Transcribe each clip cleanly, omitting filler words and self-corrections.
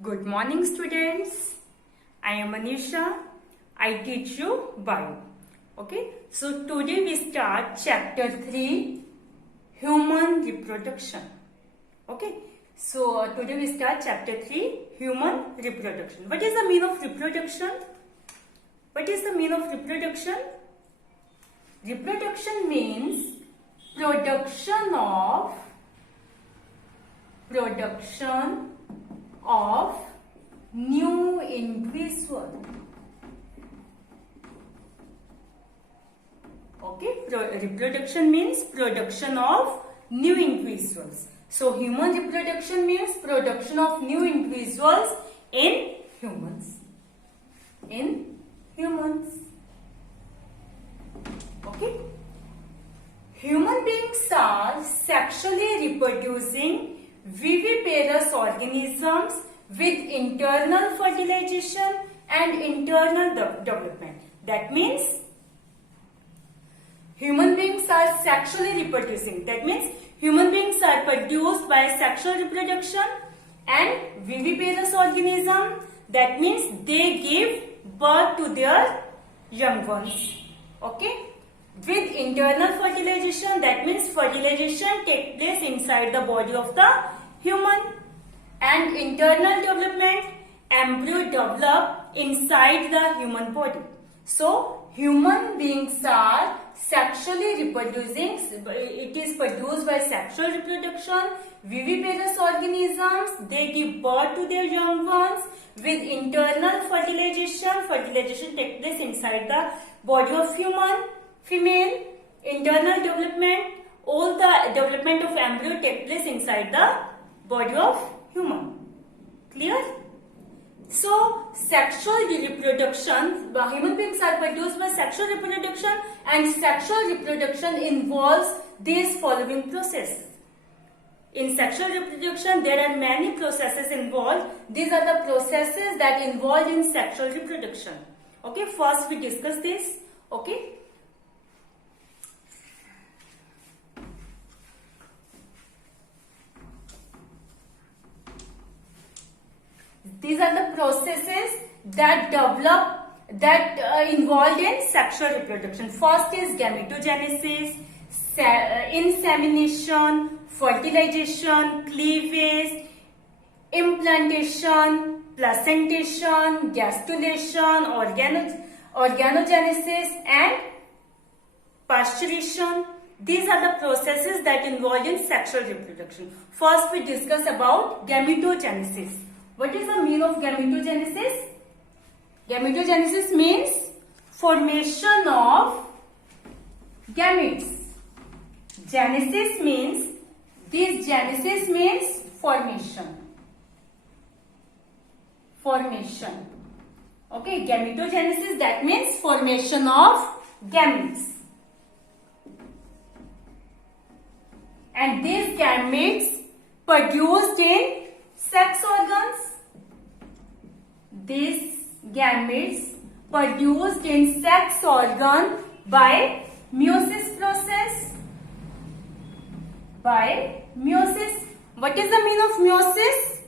Good morning, students. I am Anisha. I teach you bio. Okay, so today we start chapter 3, human reproduction. Okay, so today we start chapter 3, human reproduction. What is the meaning of reproduction? What is the meaning of reproduction? Reproduction means production of new individual. Okay, reproduction means production of new individuals. So human reproduction means production of new individuals in humans. Okay. Human beings are sexually reproducing viviparous organisms with internal fertilization and internal development. That means human beings are sexually reproducing. That means human beings are produced by sexual reproduction and viviparous organism. That means they give birth to their young ones. Okay. With internal fertilization, that means fertilization takes place inside the body of the human, and internal development, embryo develop inside the human body. So human beings are sexually reproducing. It is produced by sexual reproduction. Viviparous organisms, they give birth to their young ones with internal fertilization. Fertilization takes place inside the body of female, internal development, all the development of embryo take place inside the body of human. Clear? So, sexual reproduction, human beings are produced by sexual reproduction, and sexual reproduction involves these following processes. In sexual reproduction, there are many processes involved. These are the processes that involved in sexual reproduction. Okay, first we discuss this. Okay. These are the processes that involved in sexual reproduction. First is gametogenesis, insemination, fertilization, cleavage, implantation, placentation, gastrulation, organogenesis, and pasteurization. These are the processes that involved in sexual reproduction. First, we discuss about gametogenesis. What is the meaning of gametogenesis? Gametogenesis means formation of gametes. Genesis means formation. Okay, gametogenesis, that means formation of gametes. And these gametes produced in sex organs. These gametes produced in sex organ by meiosis process. By meiosis. What is the meaning of meiosis?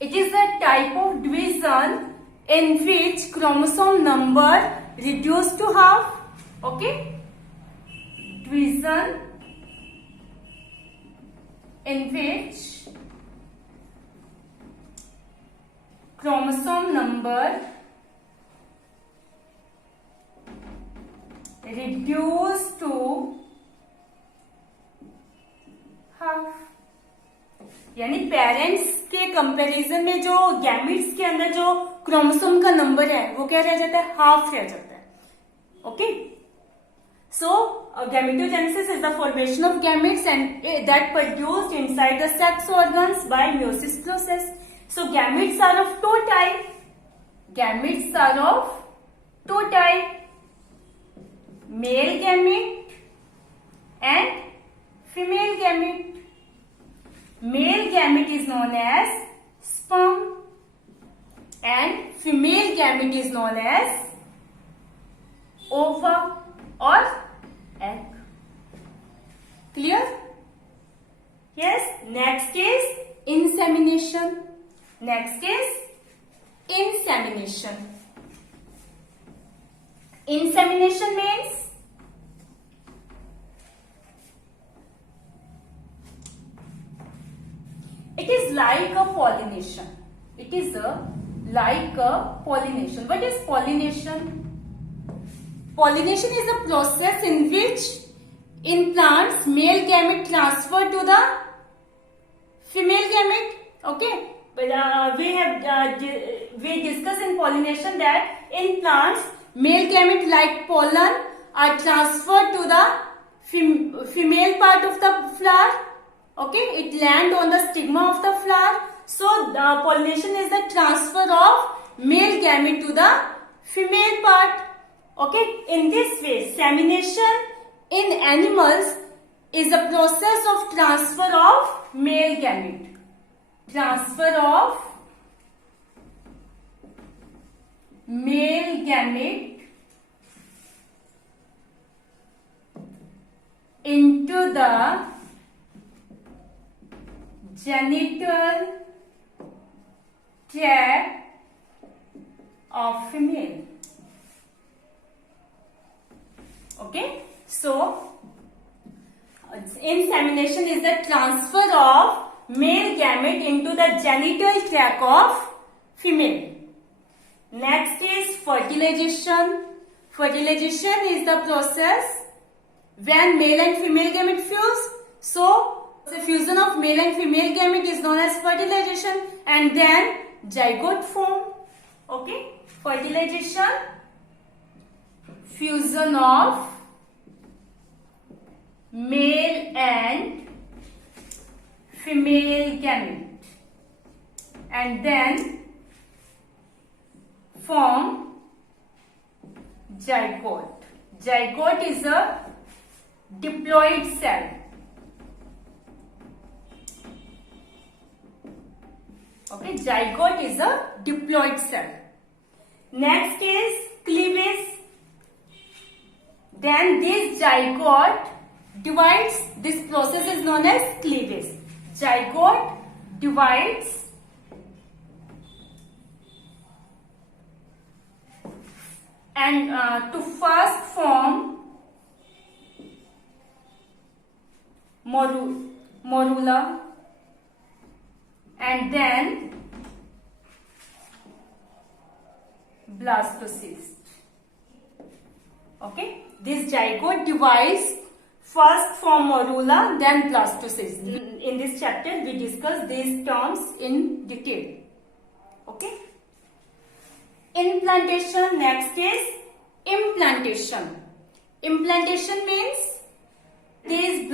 It is a type of division in which chromosome number reduced to half. Okay? Division in which chromosome number reduced to half. यानी parents के comparison में जो gametes के अंदर जो chromosome का number है वो क्या रह जाता है, हाफ रह जाता है. Okay, so gametogenesis is the formation of gametes and that produced inside the sex organs by meiosis process. So gametes are of two types. Male gamete and female gamete. Male gamete is known as sperm and female gamete is known as ova or egg. Clear? Yes. Next is insemination. Next is insemination. Insemination means it is like a pollination. It is like a pollination. What is pollination? Pollination is a process in which in plants male gamete transfer to the female gamete. Okay, but we discussed in pollination that in plants male gamete like pollen are transferred to the female part of the flower. Okay, it land on the stigma of the flower. So the pollination is the transfer of male gamete to the female part. Okay, in this way, semination in animals is a process of transfer of male gamete. Transfer of male gamete into the genital tract of female. Okay, so insemination is the transfer of male gamete into the genital tract of female. Next is fertilization. Fertilization is the process when male and female gamete fuse. So the fusion of male and female gamete is known as fertilization, and then zygote form. Okay, fertilization, fusion of male and female gamete, and then form zygote. Zygote is a diploid cell. Okay, zygote is a diploid cell. Next is cleavage. Then this zygote divides. This process is known as cleavage. Zygote divides and to first form morula, and then blastocyst. Okay, this zygote divides, first form morula, then blastocyst. In this chapter we discuss these terms in detail. Okay, implantation. Next is implantation. Implantation means these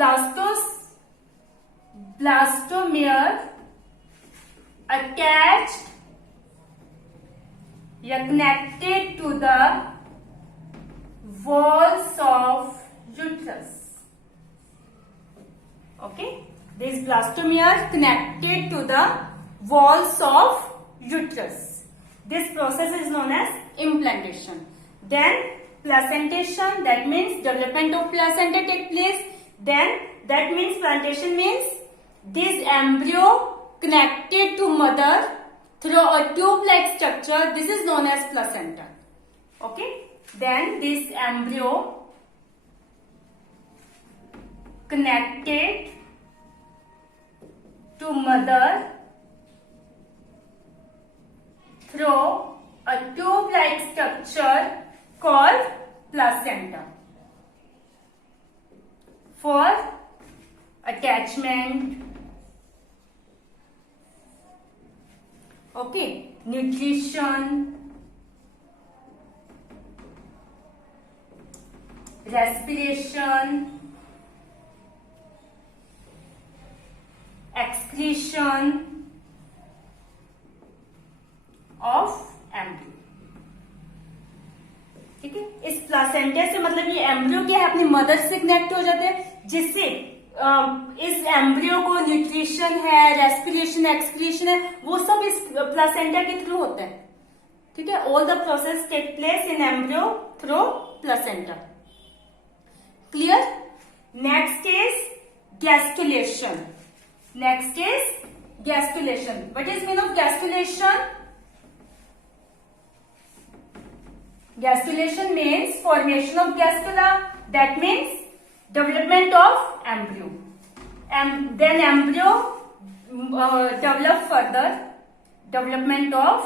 blastomere attached connected to the walls of uterus. Okay, these blastomere connected to the walls of uterus. This process is known as implantation. Then placentation, that means development of placenta take place. Then that means plantation means this embryo connected to mother through a tube-like structure. This is known as placenta. Okay. Then this embryo connected to mother through a tube-like structure called placenta for attachment. Okay, nutrition, respiration, excretion of embryo. ठीक है, इस placenta से मतलब ये embryo क्या है, अपनी mother से कनेक्ट हो जाते हैं, जिससे इस एम्ब्रियो को न्यूट्रिशन है, रेस्पिरेशन, एक्सक्रीशन है, वो सब इस प्लासेंटा के थ्रू होता है. ठीक है, all the process take place in embryo through placenta. Clear. Next is gastrulation. Next is gastrulation. What is mean of gastrulation? Gastrulation means formation of gastrula. That means development of embryo. And then embryo develop further. Development of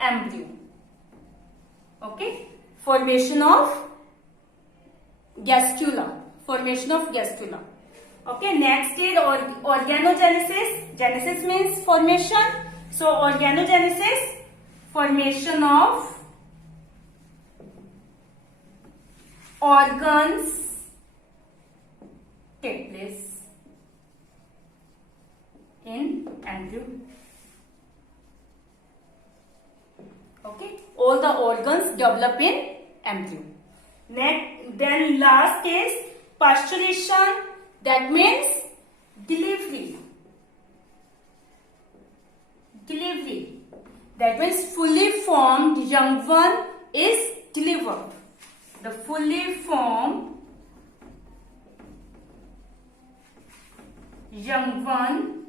embryo. Okay. Formation of gastrula. Formation of gastrula. Okay. Next is organogenesis. Genesis means formation. So organogenesis, formation of organs take place in embryo. Okay, all the organs develop in embryo. Next, then last is postulation. That means delivery. Delivery. That means fully formed young one is delivered. The fully formed young one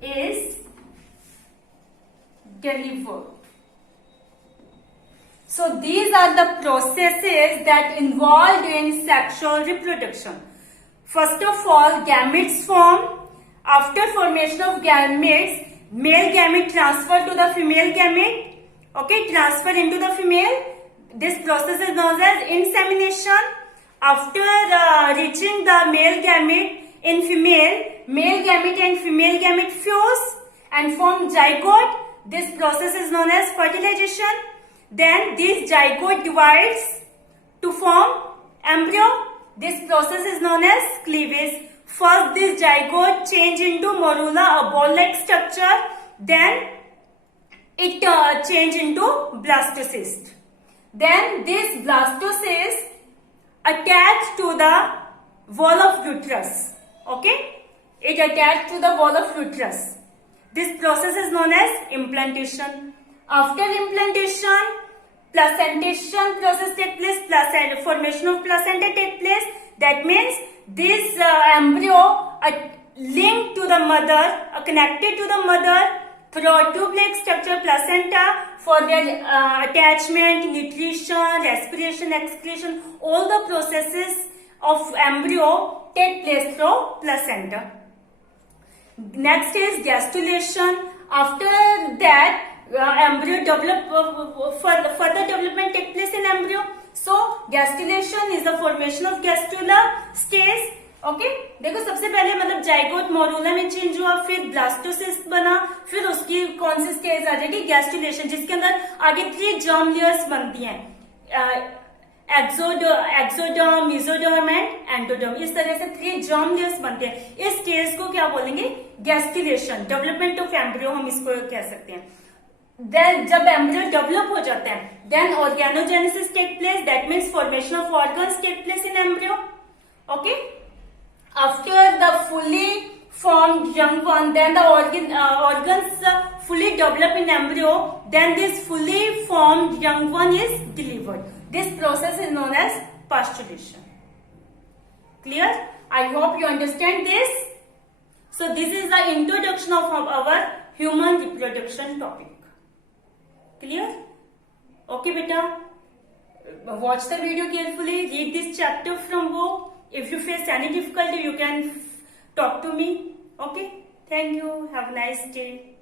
is delivered. So these are the processes that involved in sexual reproduction. First of all, gametes form. After formation of gametes, male gamete transfer to the female gamete. Okay, transfer into the female. This process is known as insemination. After reaching the male gamete in female, male gamete and female gamete fuse and form zygote. This process is known as fertilization. Then this zygote divides to form embryo. This process is known as cleavage. First, this zygote change into morula, a ball-like structure. Then, it change into blastocyst. Then, this blastocyst attached to the wall of uterus. Okay? It attached to the wall of uterus. This process is known as implantation. After implantation, placentation process takes place. Formation of placenta takes place. That means this embryo linked to the mother, connected to the mother through a tube-like structure placenta for their attachment, nutrition, respiration, excretion. All the processes of embryo take place through placenta. Next is gastrulation. After that, embryo develop, further development take place in embryo. So gastrulation is the formation of gastrula stage. Okay देखो सबसे पहले मतलब zygote morula में change हुआ, फिर blastocyst बना, फिर उसकी कौन सी स्टेज आ जाएगी गैस्ट्रुलेशन, जिसके अंदर आगे 3 जर्म लेयर्स बनती हैं, एक्सोडर्म, मेसोडर्म एंड एंडोडर्म. इस तरह से 3 जर्म लेयर्स बनते हैं. इस स्टेज को क्या बोलेंगे? गैस्ट्रुलेशन, डेवलपमेंट ऑफ एम्ब्रियो हम इसको कह सकते हैं. Then जब एम्ब्रियो डेवलप हो जाता है, then organogenesis take place, that means formation of organs take place in embryo. Okay, after the fully formed young one, then the organs fully develop in embryo, then this fully formed young one is delivered. This process is known as postulation. Clear? I hope you understand this. So this is the introduction of our human reproduction topic. Clear? Okay beta, watch the video carefully, read this chapter from book. If you face any difficulty, you can talk to me. Okay? Thank you. Have a nice day.